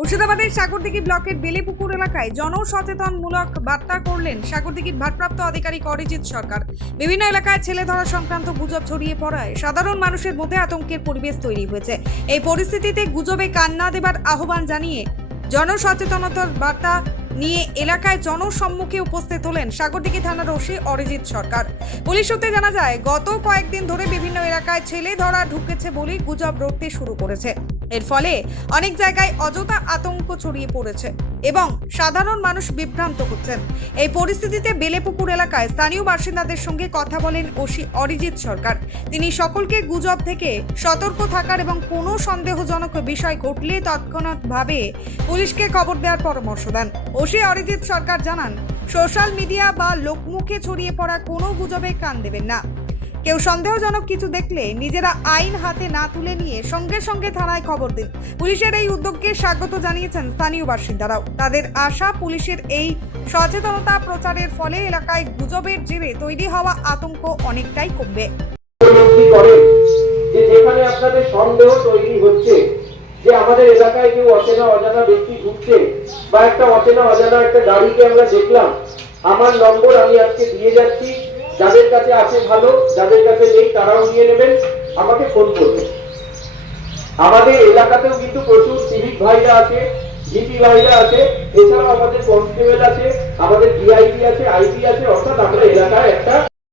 মুর্শিদাবাদের সাগরদিঘি ব্লকের বেলেপুকুর এলাকায় জনসচেতনমূলক বার্তা করলেন সাগরদিঘির ভারপ্রাপ্ত আধিকারিক অরিজিৎ সরকার। বিভিন্ন এলাকায় ছেলে ধরা সংক্রান্ত গুজব ছড়িয়ে পড়ায় সাধারণ মানুষের মধ্যে আতঙ্কের পরিবেশ তৈরি হয়েছে। এই পরিস্থিতিতে গুজবে কান না দেবার আহ্বান জানিয়ে জনসচেতনতার বার্তা নিয়ে এলাকায় জনসম্মুখে উপস্থিত হলেন সাগরদিঘি থানার ওসি অরিজিৎ সরকার। পুলিশ সূত্রে জানা যায়, গত কয়েকদিন ধরে বিভিন্ন এলাকায় ছেলে ধরা ঢুকেছে বলে গুজব রটতে শুরু করেছে। এর ফলে অনেক জায়গায় অযথা আতঙ্ক ছড়িয়ে পড়েছে এবং সাধারণ মানুষ বিভ্রান্ত হচ্ছেন। এই পরিস্থিতিতে বেলেপুকুর এলাকায় স্থানীয় বাসিন্দাদের সঙ্গে কথা বলেন ওসি অরিজিৎ সরকার। তিনি সকলকে গুজব থেকে সতর্ক থাকার এবং কোনো সন্দেহজনক বিষয় ঘটলে তৎক্ষণাৎভাবে পুলিশকে খবর দেওয়ার পরামর্শ দেন। ওসি অরিজিৎ সরকার জানান, সোশ্যাল মিডিয়া বা লোকমুখে ছড়িয়ে পড়া কোনো গুজবে কান দেবেন না। কেউ সন্দেহজনক কিছু দেখলে নিজেরা আইন হাতে না তুলে নিয়ে সঙ্গে সঙ্গে থানায় খবর দিন। পুলিশের এই উদ্যোগকে স্বাগত জানিয়েছেন স্থানীয় বাসিন্দারাও। তাদের আশা, পুলিশের এই সচেতনতা প্রচারের ফলে এলাকায় গুজবের জেরে তৈরি হওয়া আতঙ্ক অনেকটাই কমবে। যেখানে আপনাদের সন্দেহ তৈরি হচ্ছে যে আমাদের এলাকায় কেউ অচেনা অজানা ব্যক্তি ঢুকছে বা একটা অচেনা অজানা একটা গাড়িকে আমরা দেখলাম, আমার নম্বর আমি আজকে দিয়ে যাচ্ছি। যাদের কাছে আছে ভালো, যাদের কাছে নেই তারাও নিয়ে নেবেন, আমাকে ফোন করবেন। আমাদের এলাকাতেও কিন্তু প্রচুর সিভিক ভাইরা আছে, জিপি ভাইরা আছে, এছাড়াও আমাদের কনস্টেবল আছে, আমাদের ডিআইপি আছে, আইপি আছে। অর্থাৎ আমরা এলাকায় একটা